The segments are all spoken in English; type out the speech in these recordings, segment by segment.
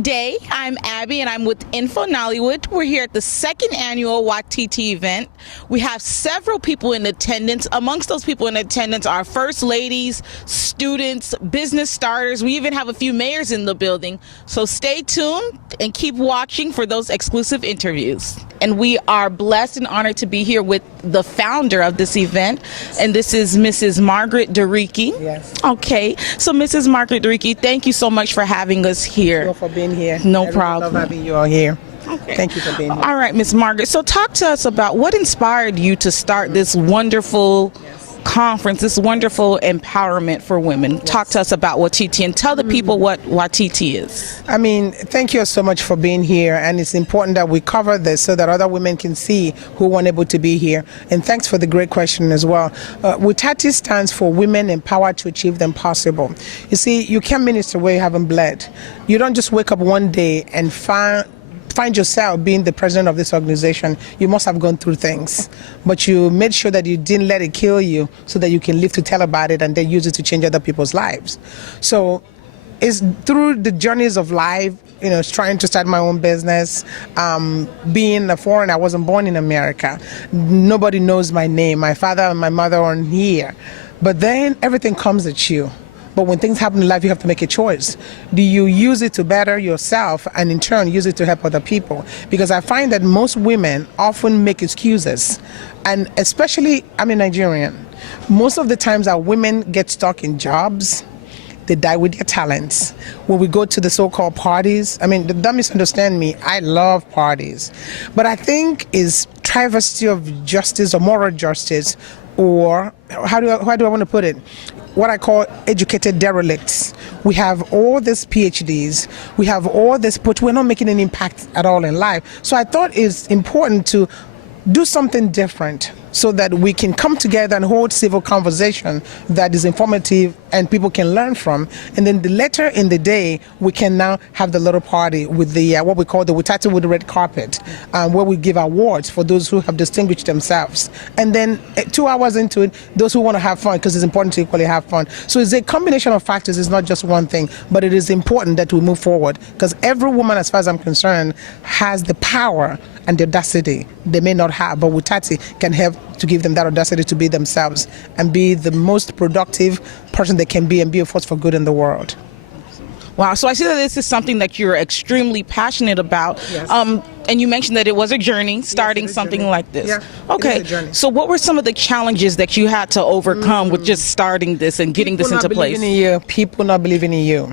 Good day. I'm Abby, and I'm with Info Nollywood. We're here at the second annual WETATI event. We have several people in attendance. Amongst those people in attendance are first ladies, students, business starters. We even have a few mayors in the building. So stay tuned and keep watching for those exclusive interviews. And we are blessed and honored to be here with the founder of this event, and this is Mrs. Margaret Deriki. Yes. Okay, so Mrs. Margaret Deriki, thank you so much for having us here. Thank you for being here. No problem. Love having you all here. Okay. Thank you for being here. All right, Miss Margaret. So talk to us about what inspired you to start this wonderful conference, this wonderful empowerment for women. Yes. Talk to us about WETATI and tell the people what WETATI is. I mean, thank you so much for being here, and it's important that we cover this so that other women can see who weren't able to be here. And thanks for the great question as well. WETATI stands for Women Empowered to Achieve the Impossible. You see, you can't minister where you haven't bled. You don't just wake up one day and find yourself being the president of this organization. You must have gone through things, but you made sure that you didn't let it kill you so that you can live to tell about it and then use it to change other people's lives. So it's through the journeys of life, you know, trying to start my own business, being a foreigner. I wasn't born in America. Nobody knows my name. My father and my mother aren't here. But then everything comes at you. But when things happen in life, you have to make a choice. Do you use it to better yourself and in turn use it to help other people? Because I find that most women often make excuses. And especially, I'm a Nigerian. Most of the times our women get stuck in jobs. They die with their talents. When we go to the so-called parties, I mean, don't misunderstand me, I love parties. But I think is travesty of justice or moral justice, or how do I want to put it? What I call educated derelicts. We have all these PhDs, we have all this, but we're not making an impact at all in life. So I thought it's important to do something different so that we can come together and hold civil conversation that is informative and people can learn from. And then later in the day, we can now have the little party with the what we call the WETATI with the red carpet, where we give awards for those who have distinguished themselves. And then 2 hours into it, those who want to have fun, because it's important to equally have fun. So it's a combination of factors. It's not just one thing, but it is important that we move forward, because every woman, as far as I'm concerned, has the power and the audacity they may not have, but WETATI can help to give them that audacity to be themselves and be the most productive person they can be and be a force for good in the world. Wow, so I see that this is something that you're extremely passionate about. Yes. And you mentioned that it was a journey starting something like this. Yeah, okay, it is a journey. So what were some of the challenges that you had to overcome with just starting this and getting this into place? People not believing in you.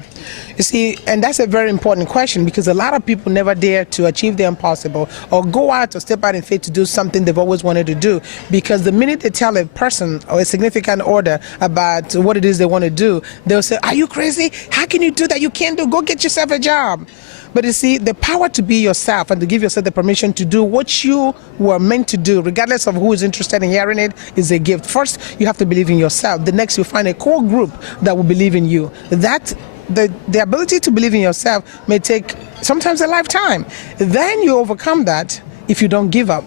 You see, and that's a very important question, because a lot of people never dare to achieve the impossible or go out or step out in faith to do something they've always wanted to do, because the minute they tell a person or a significant order about what it is they want to do, they'll say, "Are you crazy? How can you do that? You can't do, go get yourself a job." But you see, the power to be yourself and to give yourself the permission to do what you were meant to do, regardless of who is interested in hearing it, is a gift. First, you have to believe in yourself. The next, you find a core group that will believe in you. The ability to believe in yourself may take sometimes a lifetime. Then you overcome that if you don't give up.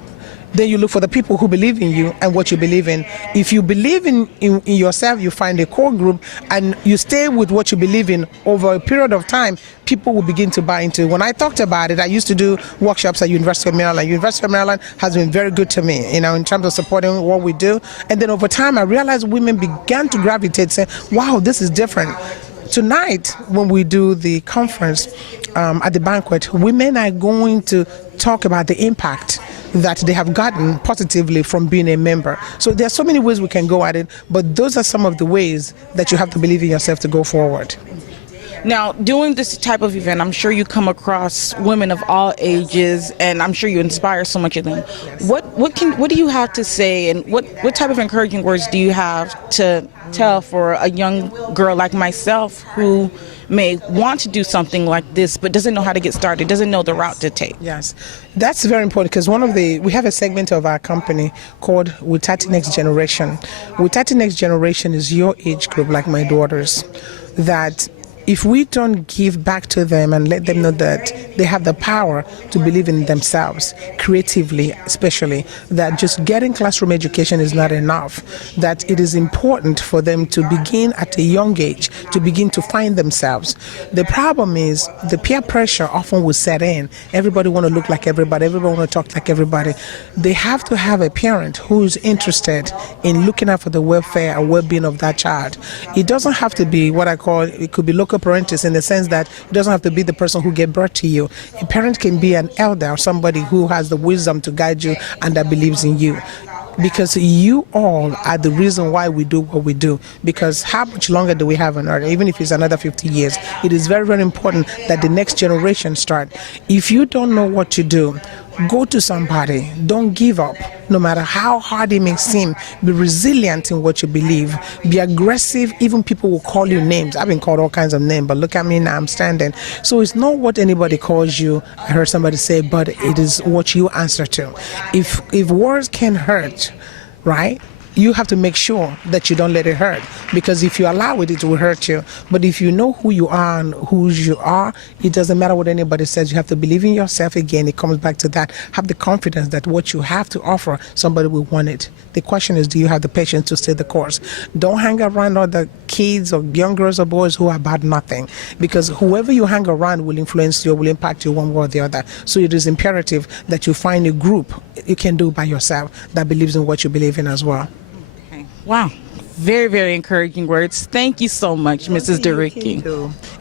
Then you look for the people who believe in you and what you believe in. If you believe in yourself, you find a core group and you stay with what you believe in over a period of time, people will begin to buy into it. When I talked about it, I used to do workshops at University of Maryland. University of Maryland has been very good to me, you know, in terms of supporting what we do. And then over time, I realized women began to gravitate, saying, wow, this is different. Tonight, when we do the conference at the banquet, women are going to talk about the impact that they have gotten positively from being a member. So there are so many ways we can go at it, but those are some of the ways that you have to believe in yourself to go forward. Now, doing this type of event, I'm sure you come across women of all ages, and I'm sure you inspire so much of them. What do you have to say, and what type of encouraging words do you have to tell for a young girl like myself who may want to do something like this but doesn't know how to get started, doesn't know the route to take? Yes, that's very important, because we have a segment of our company called WETATI Next Generation. WETATI Next Generation is your age group, like my daughters, that if we don't give back to them and let them know that they have the power to believe in themselves, creatively especially, that just getting classroom education is not enough, that it is important for them to begin at a young age, to begin to find themselves. The problem is the peer pressure often will set in. Everybody want to look like everybody want to talk like everybody. They have to have a parent who's interested in looking out for the welfare and well-being of that child. It doesn't have to be what I call, it could be local parentis, in the sense that it doesn't have to be the person who gave birth to you. A parent can be an elder or somebody who has the wisdom to guide you and that believes in you. Because you all are the reason why we do what we do. Because how much longer do we have on earth? Even if it's another 50 years, it is very, very important that the next generation start. If you don't know what to do, go to somebody. Don't give up, no matter how hard it may seem. Be resilient in what you believe. Be aggressive. Even people will call you names. I've been called all kinds of names, but look at me now, I'm standing. So it's not what anybody calls you. I heard somebody say, but it is what you answer to. If words can hurt, right? You have to make sure that you don't let it hurt, because if you allow it, it will hurt you. But if you know who you are and whose you are, it doesn't matter what anybody says. You have to believe in yourself again. It comes back to that. Have the confidence that what you have to offer, somebody will want it. The question is, do you have the patience to stay the course? Don't hang around other kids or young girls or boys who are about nothing, because whoever you hang around will influence you, will impact you one way or the other. So it is imperative that you find a group you can do by yourself that believes in what you believe in as well. Wow. Very, very encouraging words. Thank you so much, Mrs. Deriki.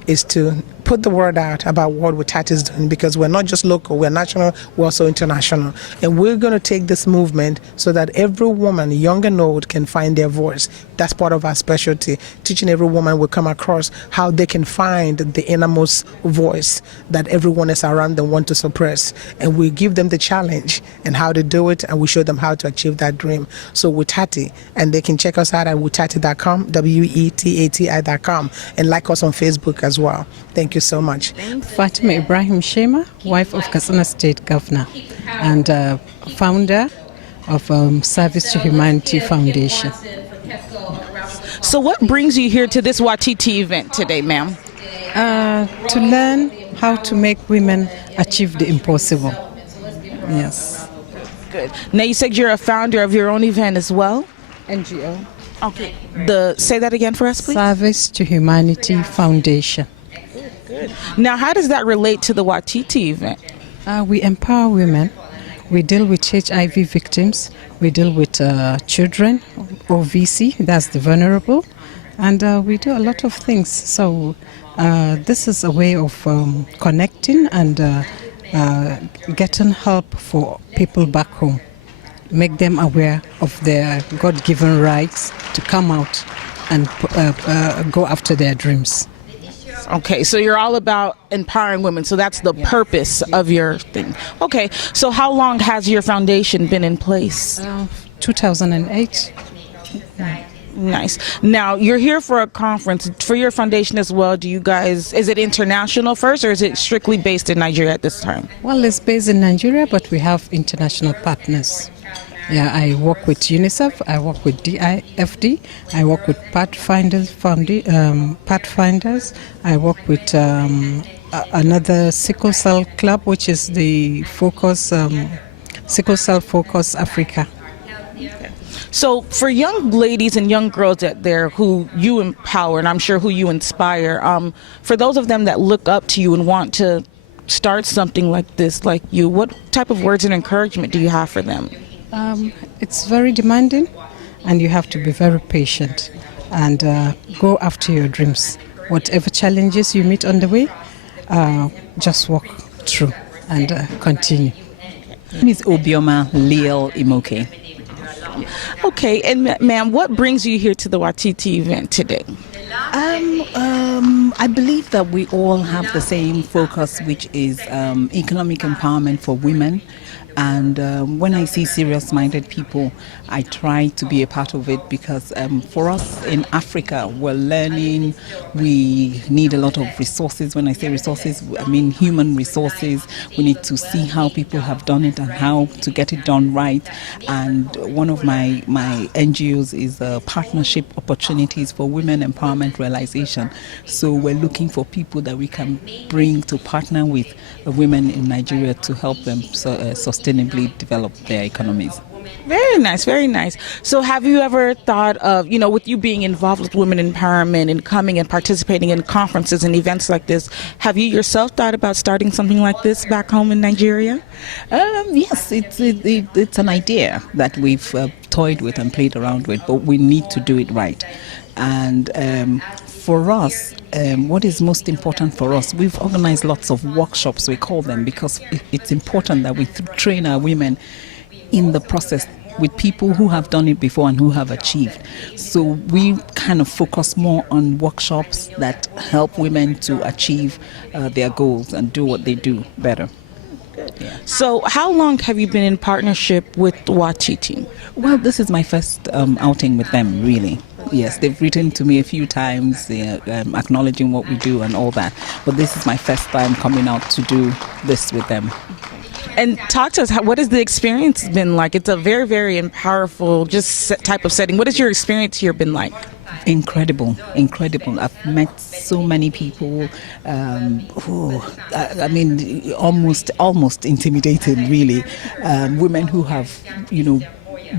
Is to put the word out about what WETATI is doing, because we're not just local, we're national, we're also international. And we're going to take this movement so that every woman, young and old, can find their voice. That's part of our specialty. Teaching every woman will come across how they can find the innermost voice that everyone is around them want to suppress. And we give them the challenge and how to do it, and we show them how to achieve that dream. So WETATI, and they can check us out at wetati.com, WETATI.com, and like us on Facebook as well. Thank you so much. Fatima Ibrahim Shema, wife of Katsina State Governor and founder of Service to Humanity Foundation. So what brings you here to this WETATI event today, ma'am? To learn how to make women achieve the impossible. Yes. Good. Now you said you're a founder of your own event as well? NGO. Okay. Say that again for us, please. Service to Humanity Foundation. Good. Now, how does that relate to the WETATI event? We empower women. We deal with HIV victims. We deal with children, or VC, that's the vulnerable. And we do a lot of things. So this is a way of connecting and getting help for people back home. Make them aware of their God-given rights to come out and go after their dreams. Okay, so you're all about empowering women, so that's the purpose of your thing. Okay, so how long has your foundation been in place? 2008. Nice. Now, you're here for a conference. For your foundation as well, do you guys, is it international first, or is it strictly based in Nigeria at this time? Well, it's based in Nigeria, but we have international partners. Yeah, I work with UNICEF, I work with DIFD, I work with Pathfinders, I work with another sickle cell club, which is the Focus, Sickle Cell Focus Africa. So for young ladies and young girls out there who you empower, and I'm sure who you inspire, for those of them that look up to you and want to start something like this, like you, what type of words and encouragement do you have for them? It's very demanding, and you have to be very patient and go after your dreams. Whatever challenges you meet on the way, just walk through and continue. My name is Obioma Leal Imoke. Okay, and ma'am, what brings you here to the WETATI event today? I believe that we all have the same focus, which is economic empowerment for women. And when I see serious-minded people, I try to be a part of it because for us in Africa, we're learning. We need a lot of resources. When I say resources, I mean human resources. We need to see how people have done it and how to get it done right. And one of my NGOs is Partnership Opportunities for Women Empowerment Realization. So we're looking for people that we can bring to partner with women in Nigeria to help them sustainably develop their economies. Very nice, very nice. So have you ever thought of, with you being involved with women empowerment and coming and participating in conferences and events like this, have you yourself thought about starting something like this back home in Nigeria? Yes, it's an idea that we've toyed with and played around with, but we need to do it right. And for us, what is most important for us, we've organized lots of workshops, we call them, because it's important that we train our women in the process with people who have done it before and who have achieved. So we kind of focus more on workshops that help women to achieve their goals and do what they do better. Yeah. So how long have you been in partnership with WETATI? Well, this is my first outing with them, really. Yes, they've written to me a few times acknowledging what we do and all that. But this is my first time coming out to do this with them. And talk to us, what has the experience been like? It's a very, very powerful type of setting. What has your experience here been like? Incredible. I've met so many people who, almost intimidating, really. Women who have,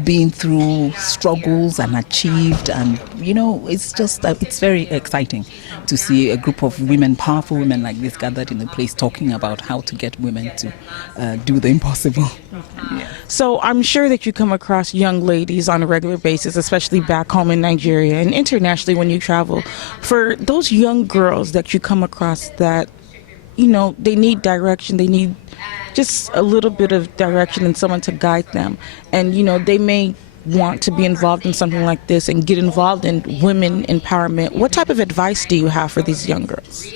been through struggles and achieved, and it's just it's very exciting to see a group of women, powerful women like this, gathered in a place talking about how to get women to do the impossible. Yeah. So I'm sure that you come across young ladies on a regular basis, especially back home in Nigeria and internationally when you travel. For those young girls that you come across that they need direction, they need just a little bit of direction and someone to guide them. And, they may want to be involved in something like this and get involved in women empowerment. What type of advice do you have for these young girls?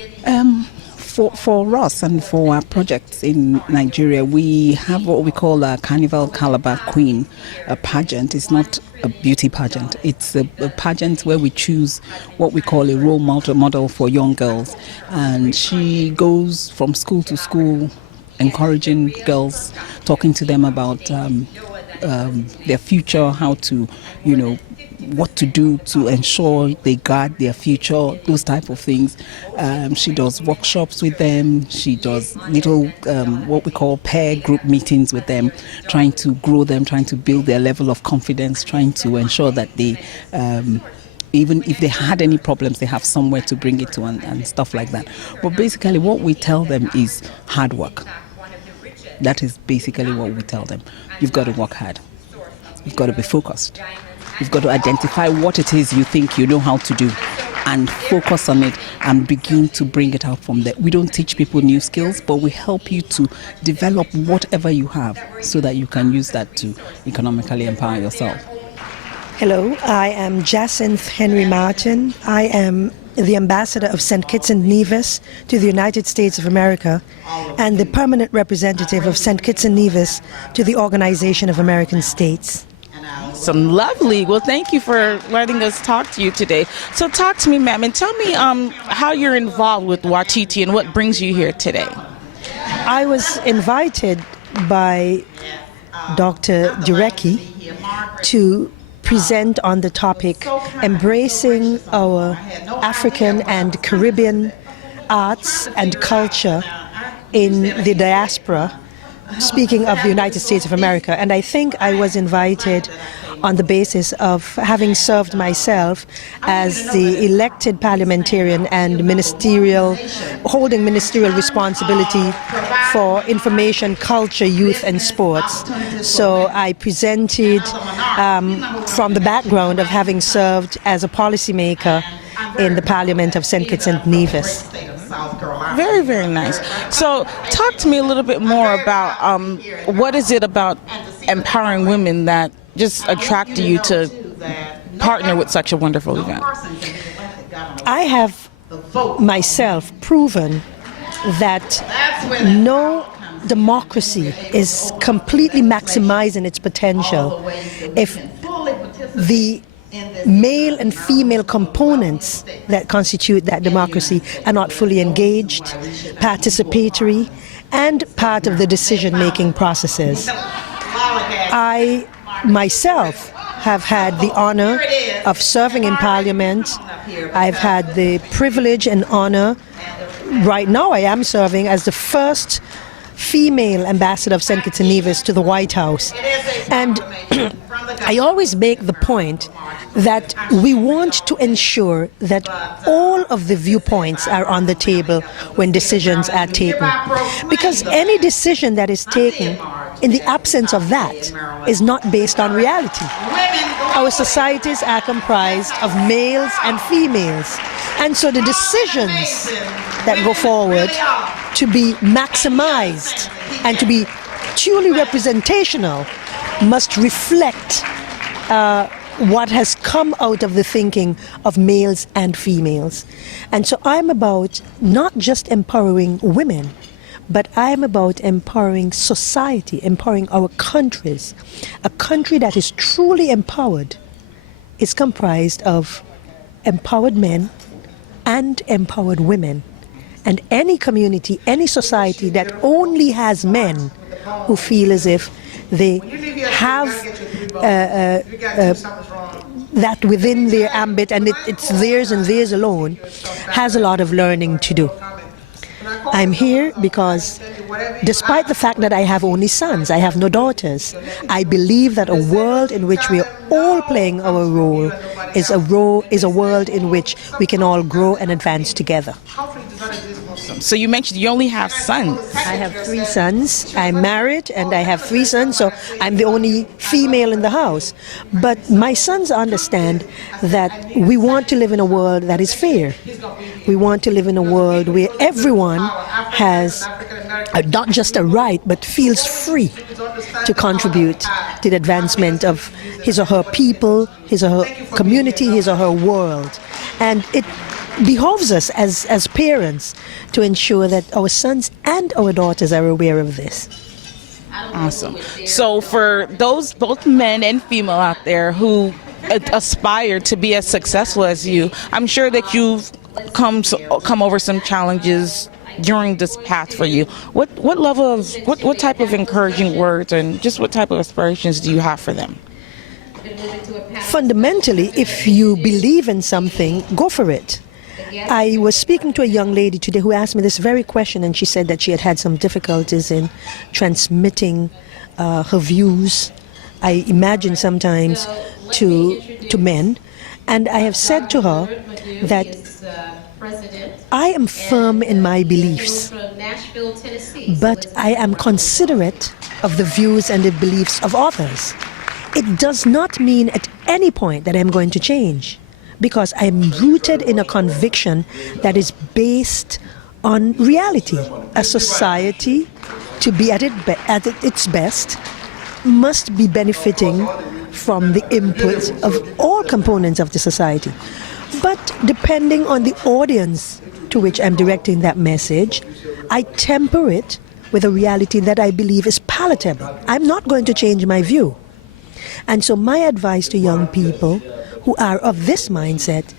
For us and for our projects in Nigeria, we have what we call a Carnival Calabar Queen, a pageant. It's not a beauty pageant. It's a pageant where we choose what we call a role model for young girls. And she goes from school to school, encouraging girls, talking to them about their future, how to, what to do to ensure they guard their future, those type of things. She does workshops with them. She does little, what we call pair group meetings with them, trying to grow them, trying to build their level of confidence, trying to ensure that they, even if they had any problems, they have somewhere to bring it to and stuff like that. But basically what we tell them is hard work. That is basically what we tell them. You've got to work hard. You've got to be focused. You've got to identify what it is you think you know how to do and focus on it and begin to bring it out from there. We don't teach people new skills, but we help you to develop whatever you have so that you can use that to economically empower yourself. Hello, I am Jacinth Henry Martyn. I am the ambassador of St. Kitts and Nevis to the United States of America and the permanent representative of St. Kitts and Nevis to the Organization of American States. Some lovely. Well, thank you for letting us talk to you today. So talk to me, ma'am, and tell me how you're involved with WETATI and what brings you here today. I was invited by Dr. Dureki to present on the topic embracing our African and Caribbean arts and culture in the diaspora, speaking of the United States of America. And I think I was invited on the basis of having served myself as the elected parliamentarian and holding ministerial responsibility for information, culture, youth and sports. So I presented from the background of having served as a policymaker in the Parliament of St. Kitts and Nevis. Very, very nice. So talk to me a little bit more about what is it about empowering women that just attracted you to partner with such a wonderful event? I have myself proven that no democracy is completely maximizing its potential if the male and female components that constitute that democracy are not fully engaged, participatory, and part of the decision-making processes. I myself have had the honor of serving in Parliament. I've had the privilege and honor. Right now I am serving as the first female ambassador of St. Kitts and Nevis to the White House. And I always make the point that we want to ensure that all of the viewpoints are on the table when decisions are taken. Because any decision that is taken in the absence of that is not based on reality. Our societies are comprised of males and females. And so the decisions that go forward to be maximized and to be truly representational must reflect what has come out of the thinking of males and females. And so I'm about not just empowering women, but I'm about empowering society, empowering our countries. A country that is truly empowered is comprised of empowered men and empowered women. And any community, any society that only has men who feel as if they have that within their ambit and it's theirs and theirs alone, has a lot of learning to do. I'm here because despite the fact that I have only sons, I have no daughters, I believe that a world in which we are all playing our role is a world in which we can all grow and advance together. So you mentioned you only have sons. I have 3 sons. I'm married and I have 3 sons, so I'm the only female in the house. But my sons understand that we want to live in a world that is fair. We want to live in a world where everyone has not just a right, but feels free to contribute to the advancement of his or her people, his or her community, his or her world. And it behoves us as parents to ensure that our sons and our daughters are aware of this. Awesome. So for those both men and female out there who aspire to be as successful as you, I'm sure that you've come over some challenges during this path for you. What level of what type of encouraging words and just what type of aspirations do you have for them? Fundamentally, if you believe in something, go for it. I was speaking to a young lady today who asked me this very question, and she said that she had some difficulties in transmitting her views, I imagine sometimes, to men. And I have said to her that I am firm in my beliefs, but I am considerate of the views and the beliefs of others. It does not mean at any point that I'm going to change, because I'm rooted in a conviction that is based on reality. A society, to be at its best, must be benefiting from the input of all components of the society. But depending on the audience to which I'm directing that message, I temper it with a reality that I believe is palatable. I'm not going to change my view. And so my advice to young people who are of this mindset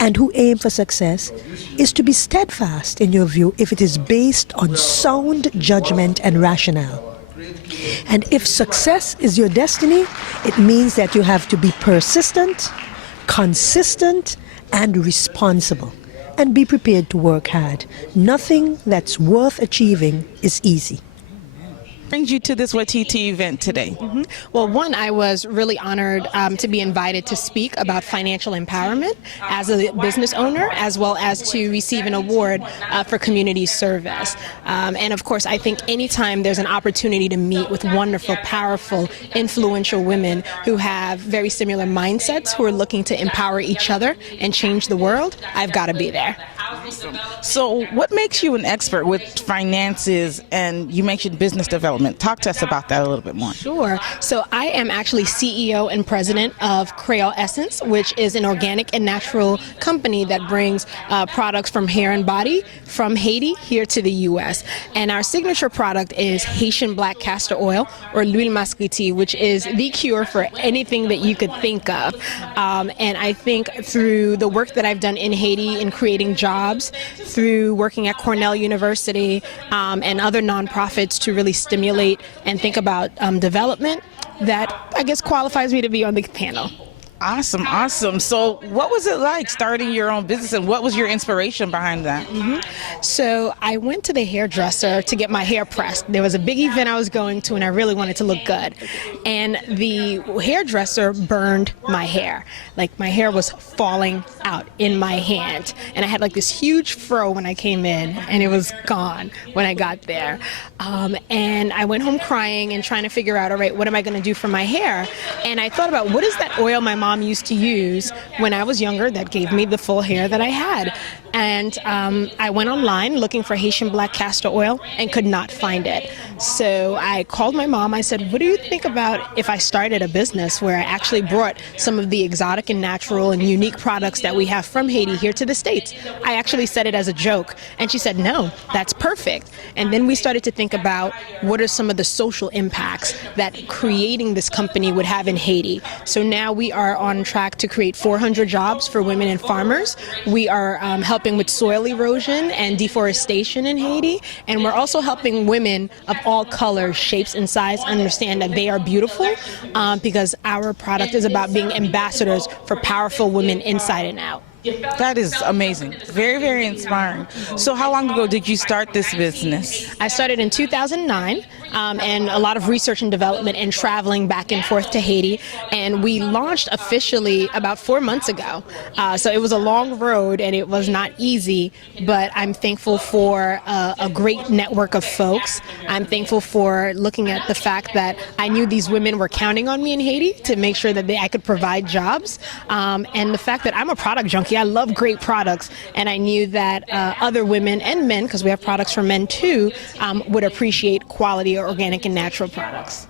and who aim for success is to be steadfast in your view if it is based on sound judgment and rationale. And if success is your destiny, it means that you have to be persistent, consistent, and responsible, and be prepared to work hard. Nothing that's worth achieving is easy. Brings you to this WETATI event today? Well, one, I was really honored to be invited to speak about financial empowerment as a business owner, as well as to receive an award for community service. And of course, I think anytime there's an opportunity to meet with wonderful, powerful, influential women who have very similar mindsets, who are looking to empower each other and change the world, I've got to be there. So what makes you an expert with finances, and you mentioned business development? Talk to us about that a little bit more. Sure. So I am actually CEO and president of Creole Essence, which is an organic and natural company that brings products from hair and body from Haiti here to the U.S. And our signature product is Haitian black castor oil, or l'huile masquiti, which is the cure for anything that you could think of. And I think through the work that I've done in Haiti in creating jobs, through working at Cornell University and other nonprofits to really stimulate and think about development, that I guess qualifies me to be on the panel. Awesome, awesome. So what was it like starting your own business, and what was your inspiration behind that? So I went to the hairdresser to get my hair pressed. There was a big event I was going to, and I really wanted to look good. And the hairdresser burned my hair. Like, my hair was falling out in my hand. And I had like this huge fro when I came in, and it was gone when I got there. And I went home crying and trying to figure out, all right, what am I going to do for my hair? And I thought about, what is that oil my mom used to use when I was younger that gave me the full hair that I had? And I went online looking for Haitian black castor oil and could not find it. So I called my mom. I said, what do you think about if I started a business where I actually brought some of the exotic and natural and unique products that we have from Haiti here to the States? I actually said it as a joke. And she said, no, that's perfect. And then we started to think about what are some of the social impacts that creating this company would have in Haiti. So now we are on track to create 400 jobs for women and farmers. We are helping with soil erosion and deforestation in Haiti, and we're also helping women of all colors, shapes, and size understand that they are beautiful, because our product is about being ambassadors for powerful women inside and out. That is amazing. Very, very inspiring. So how long ago did you start this business? I started in 2009, and a lot of research and development and traveling back and forth to Haiti. And we launched officially about 4 months ago. So it was a long road and it was not easy, but I'm thankful for a great network of folks. I'm thankful for looking at the fact that I knew these women were counting on me in Haiti to make sure that I could provide jobs. And the fact that I'm a product junkie. I love great products, and I knew that other women and men, because we have products for men too, would appreciate quality organic and natural products.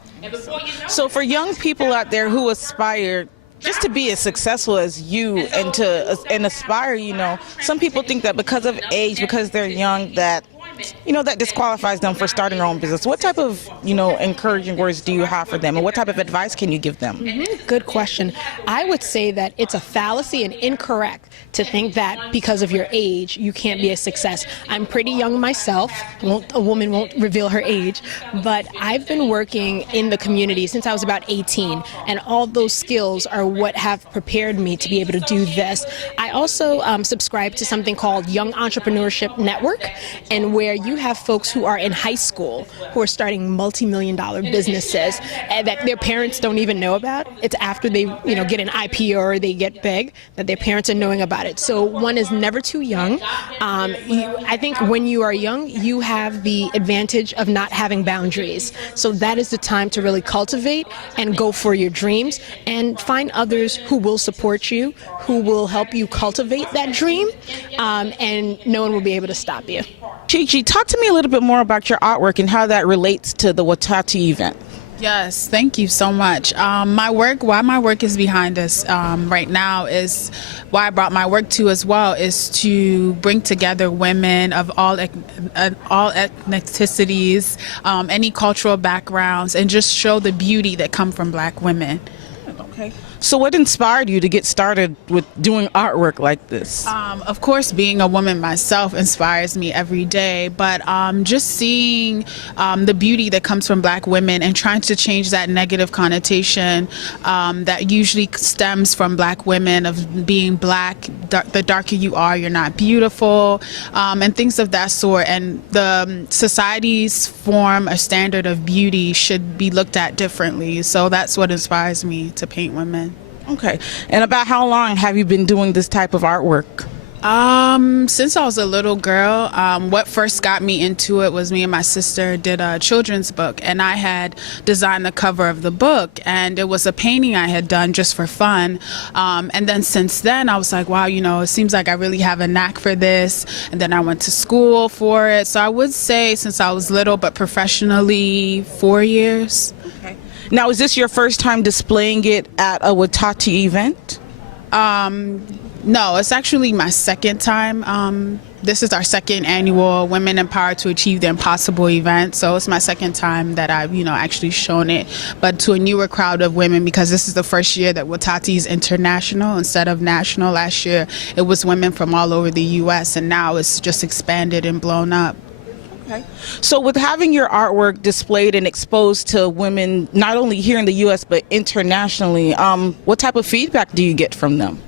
So for young people out there who aspire just to be as successful as you and aspire, you know, some people think that because of age, because they're young, that that disqualifies them for starting their own business. What type of, encouraging words do you have for them, and what type of advice can you give them? Good question. I would say that it's a fallacy and incorrect to think that because of your age, you can't be a success. I'm pretty young myself. A woman won't reveal her age, but I've been working in the community since I was about 18, and all those skills are what have prepared me to be able to do this. I also subscribe to something called Young Entrepreneurship Network, and where you have folks who are in high school who are starting multi-million-dollar businesses that their parents don't even know about. It's after they, get an IPO or they get big that their parents are knowing about it. So one is never too young. I think when you are young, you have the advantage of not having boundaries. So that is the time to really cultivate and go for your dreams and find others who will support you, who will help you cultivate that dream, and no one will be able to stop you. Chi-Chi, talk to me a little bit more about your artwork and how that relates to the WETATI event. Yes, thank you so much. Why my work is behind us right now is why I brought my work to as well is to bring together women of all ethnicities, any cultural backgrounds, and just show the beauty that come from Black women. Okay. So what inspired you to get started with doing artwork like this? Of course, being a woman myself inspires me every day, but just seeing the beauty that comes from Black women and trying to change that negative connotation that usually stems from Black women of being Black, the darker you are, you're not beautiful, and things of that sort. And the society's form, a standard of beauty should be looked at differently. So that's what inspires me to paint women. Okay. And about how long have you been doing this type of artwork? Since I was a little girl, what first got me into it was me and my sister did a children's book, and I had designed the cover of the book, and it was a painting I had done just for fun. And then since then, I was like, wow, it seems like I really have a knack for this. And then I went to school for it. So I would say since I was little, but professionally 4 years. Okay. Now, is this your first time displaying it at a WETATI event? No, it's actually my second time. This is our second annual Women Empowered to Achieve the Impossible event. So it's my second time that I've, actually shown it, but to a newer crowd of women, because this is the first year that WETATI is international instead of national. Last year, it was women from all over the U.S., and now it's just expanded and blown up. Okay. So with having your artwork displayed and exposed to women, not only here in the U.S., but internationally, what type of feedback do you get from them?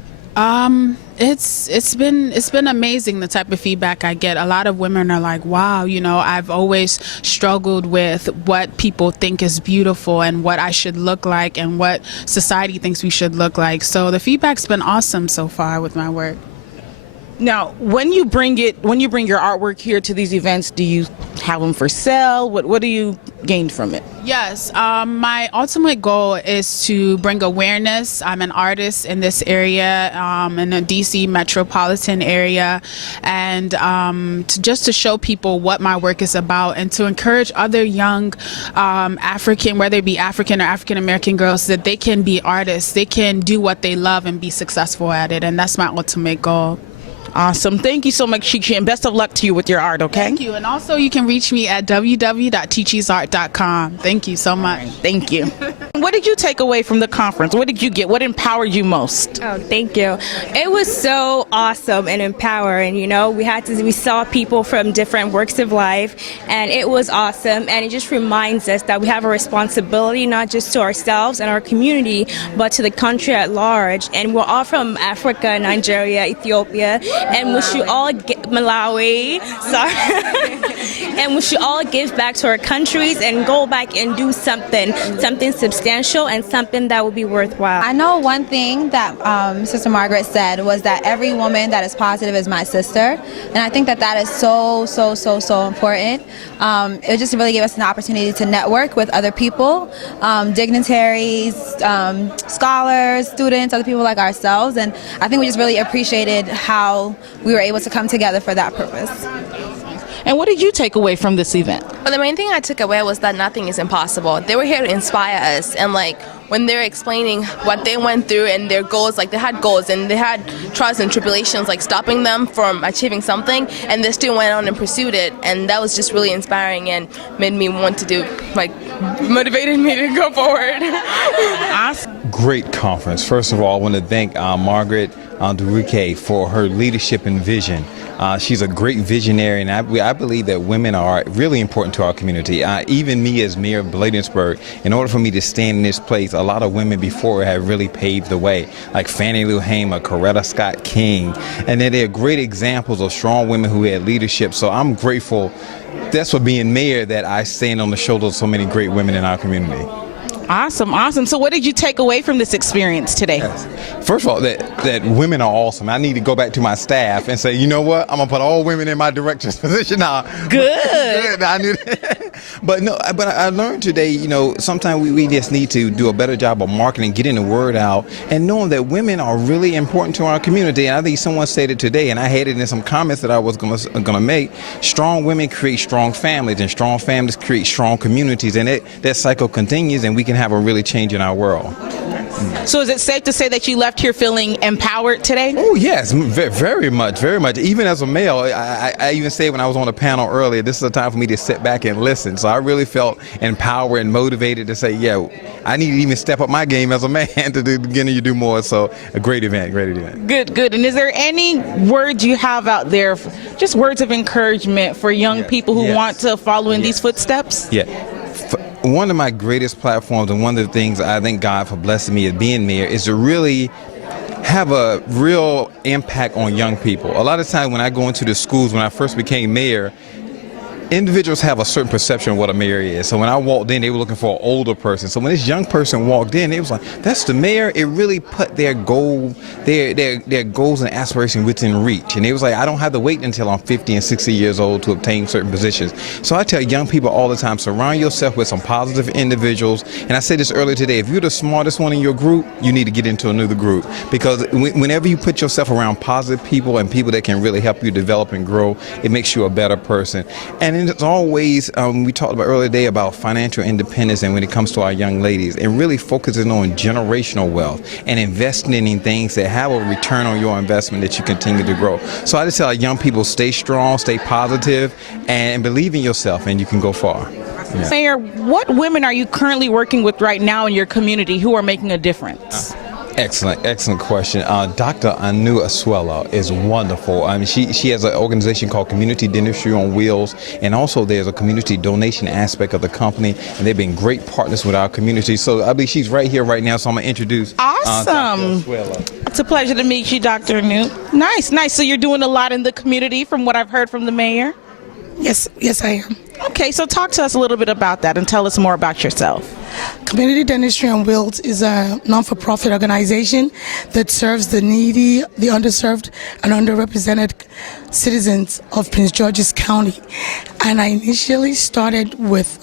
It's been amazing, the type of feedback I get. A lot of women are like, wow, I've always struggled with what people think is beautiful and what I should look like and what society thinks we should look like. So the feedback's been awesome so far with my work. Now, when you bring your artwork here to these events, do you have them for sale? What do you gain from it? Yes, my ultimate goal is to bring awareness. I'm an artist in this area, in the DC metropolitan area, and to show people what my work is about and to encourage other young African, whether it be African or African American girls, that they can be artists, they can do what they love and be successful at it, and that's my ultimate goal. Awesome. Thank you so much, Chichi, and best of luck to you with your art, okay? Thank you. And also you can reach me at www.tichisart.com. Thank you so much. Right, thank you. What did you take away from the conference? What did you get? What empowered you most? Oh, thank you. It was so awesome and empowering. We saw people from different walks of life, and it was awesome. And it just reminds us that we have a responsibility not just to ourselves and our community, but to the country at large. And we're all from Africa, Nigeria, Ethiopia, and we should all Malawi. Sorry. And we should all give back to our countries and go back and do something substantial and something that will be worthwhile. I know one thing that Sister Margaret said was that every woman that is positive is my sister, and I think that is so important. It just really gave us an opportunity to network with other people, dignitaries, scholars, students, other people like ourselves, and I think we just really appreciated how we were able to come together for that purpose. And what did you take away from this event? Well, the main thing I took away was that nothing is impossible. They were here to inspire us, and when they're explaining what they went through and their goals, they had goals and they had trials and tribulations stopping them from achieving something, and they still went on and pursued it, and that was just really inspiring and made me want to do, motivated me to go forward. Great conference. First of all, I want to thank Margaret Duruke for her leadership and vision. She's a great visionary, and I believe that women are really important to our community. Even me as mayor of Bladensburg, in order for me to stand in this place, a lot of women before have really paved the way, like Fannie Lou Hamer, Coretta Scott King, and then there are great examples of strong women who had leadership. So I'm grateful that's for being mayor that I stand on the shoulders of so many great women in our community. Awesome. So what did you take away from this experience today? Yes. First of all, that women are awesome. I need to go back to my staff and say, you know what? I'm going to put all women in my director's position now. Good. But I learned today, sometimes we just need to do a better job of marketing, getting the word out, and knowing that women are really important to our community. And I think someone said it today, and I had it in some comments that I was going to make. Strong women create strong families, and strong families create strong communities, and that cycle continues, and we can have a really change in our world. So is it safe to say that you left here feeling empowered today? Oh, yes, very much. Even as a male, I even said when I was on the panel earlier, this is a time for me to sit back and listen. So I really felt empowered and motivated to say, yeah, I need to even step up my game as a man to begin to do more. So a great event. Good. And is there any words you have out there, just words of encouragement for young people who want to follow in these footsteps? Yeah. One of my greatest platforms and one of the things I thank God for blessing me as being mayor is to really have a real impact on young people. A lot of times when I go into the schools, when I first became mayor, individuals have a certain perception of what a mayor is. So when I walked in, they were looking for an older person. So when this young person walked in, it was like, that's the mayor. It really put their goals and aspirations within reach. And it was like, I don't have to wait until I'm 50 and 60 years old to obtain certain positions. So I tell young people all the time, surround yourself with some positive individuals. And I said this earlier today, if you're the smartest one in your group, you need to get into another group. Because whenever you put yourself around positive people and people that can really help you develop and grow, it makes you a better person. And it's always, we talked about earlier today about financial independence, and when it comes to our young ladies, and really focusing on generational wealth and investing in things that have a return on your investment that you continue to grow. So I just tell young people, stay strong, stay positive, and believe in yourself, and you can go far. Yeah. Mayor, what women are you currently working with right now in your community who are making a difference? Excellent question. Dr. Anu Asuela is wonderful. I mean, she has an organization called Community Dentistry on Wheels, and also there's a community donation aspect of the company, and they've been great partners with our community. So I believe she's right here right now, so I'm going to introduce Awesome. Dr. Asuela. It's a pleasure to meet you, Dr. Anu. Nice. So you're doing a lot in the community from what I've heard from the mayor? Yes, I am. Okay, so talk to us a little bit about that and tell us more about yourself. Community Dentistry on Wheels is a non-for-profit organization that serves the needy, the underserved, and underrepresented citizens of Prince George's County. And I initially started with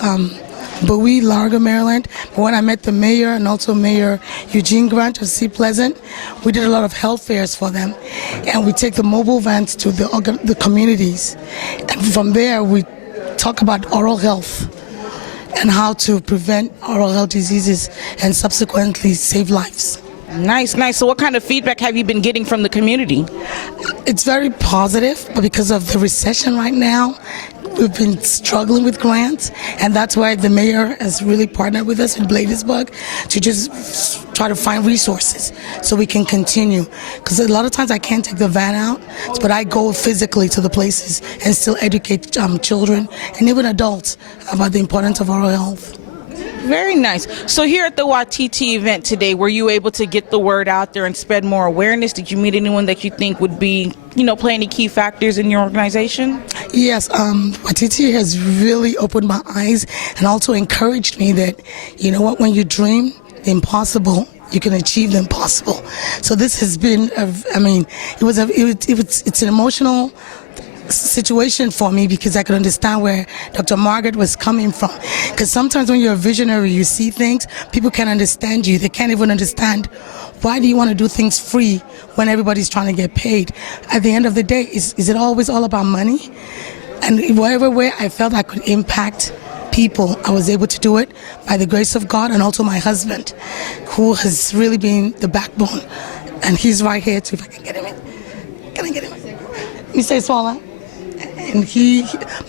Bowie, Largo, Maryland. But when I met the mayor and also Mayor Eugene Grant of Sea Pleasant, we did a lot of health fairs for them. And we take the mobile vans to the communities. And from there, we talk about oral health and how to prevent oral health diseases and subsequently save lives. Nice. So what kind of feedback have you been getting from the community? It's very positive, but because of the recession right now, we've been struggling with grants, and that's why the mayor has really partnered with us in Bladensburg to just try to find resources so we can continue. Because a lot of times I can't take the van out, but I go physically to the places and still educate children and even adults about the importance of oral health. Very nice. So here at the WETATI event today, were you able to get the word out there and spread more awareness? Did you meet anyone that you think would be, play any key factors in your organization? Yes, WETATI has really opened my eyes and also encouraged me that, when you dream the impossible, you can achieve the impossible. So this has been, it's an emotional situation for me because I could understand where Dr. Margaret was coming from. Because sometimes when you're a visionary, you see things, people can't understand you. They can't even understand why do you want to do things free when everybody's trying to get paid. At the end of the day, is it always all about money? And in whatever way I felt I could impact people, I was able to do it by the grace of God and also my husband, who has really been the backbone. And he's right here too, if I can get him in. Can I get him in? Let me say swallow. And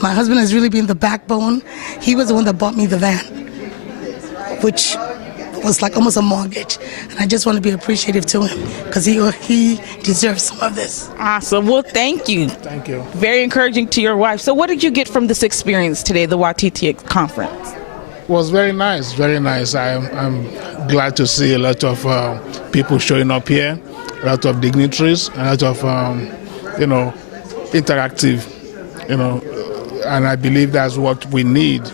my husband has really been the backbone. He was the one that bought me the van, which was like almost a mortgage. And I just want to be appreciative to him because he deserves some of this. Awesome. Well, thank you. Thank you. Very encouraging to your wife. So what did you get from this experience today, the WETATI conference? It was very nice, very nice. I'm glad to see a lot of people showing up here, a lot of dignitaries, a lot of, interactive, and I believe that's what we need,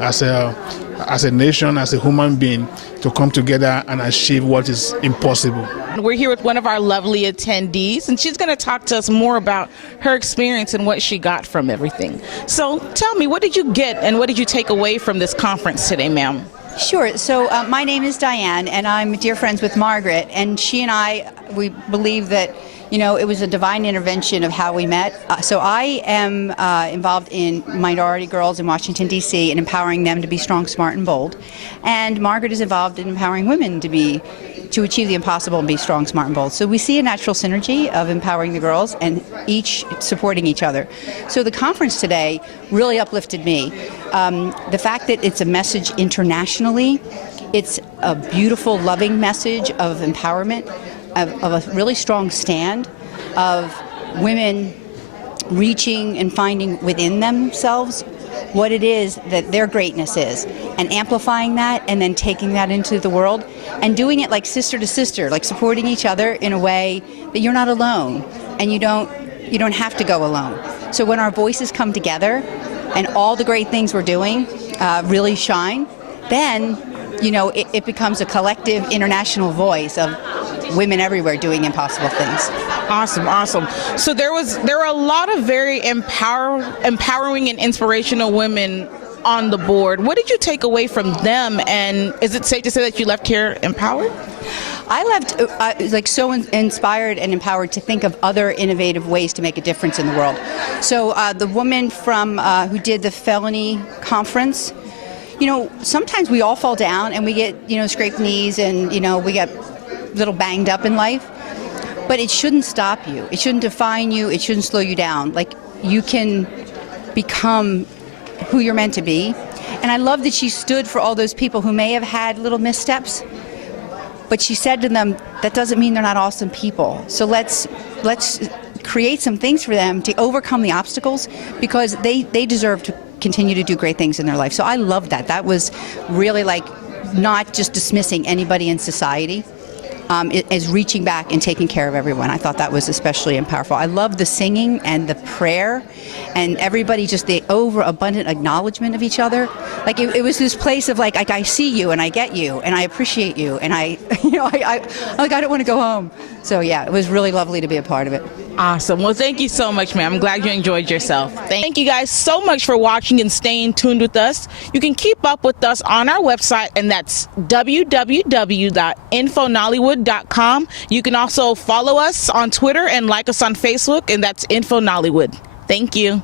as a nation, as a human being, to come together and achieve what is impossible. We're here with one of our lovely attendees, and she's going to talk to us more about her experience and what she got from everything. So tell me, what did you get and what did you take away from this conference today, ma'am? Sure. So my name is Diane, and I'm dear friends with Margaret, and she and we believe that it was a divine intervention of how we met. So I am involved in minority girls in Washington, D.C. and empowering them to be strong, smart, and bold. And Margaret is involved in empowering women to achieve the impossible and be strong, smart, and bold. So we see a natural synergy of empowering the girls and each supporting each other. So the conference today really uplifted me. The fact that it's a message internationally, it's a beautiful, loving message of empowerment, of a really strong stand of women reaching and finding within themselves what it is that their greatness is and amplifying that and then taking that into the world and doing it like sister to sister, like supporting each other in a way that you're not alone and you don't have to go alone. So when our voices come together, and all the great things we're doing really shine, then it becomes a collective international voice of women everywhere doing impossible things. Awesome. So there were a lot of very empowering and inspirational women on the board. What did you take away from them, and is it safe to say that you left here empowered? I left so inspired and empowered to think of other innovative ways to make a difference in the world. So the woman from who did the felony conference, sometimes we all fall down and we get scraped knees and we get a little banged up in life, but it shouldn't stop you. It shouldn't define you. It shouldn't slow you down. Like, you can become who you're meant to be. And I love that she stood for all those people who may have had little missteps, but she said to them, that doesn't mean they're not awesome people. So let's create some things for them to overcome the obstacles, because they deserve to continue to do great things in their life. So I love that. That was really not just dismissing anybody in society, is reaching back and taking care of everyone. I thought that was especially powerful. I love the singing and the prayer, and everybody just the overabundant acknowledgement of each other. Like it was this place of I see you and I get you and I appreciate you and I don't want to go home. So yeah, it was really lovely to be a part of it. Awesome. Well, thank you so much, ma'am. I'm glad you enjoyed yourself. Thank you guys so much for watching and staying tuned with us. You can keep up with us on our website, and that's www.infonollywood.com. You can also follow us on Twitter and like us on Facebook, and that's Info Nollywood. Thank you.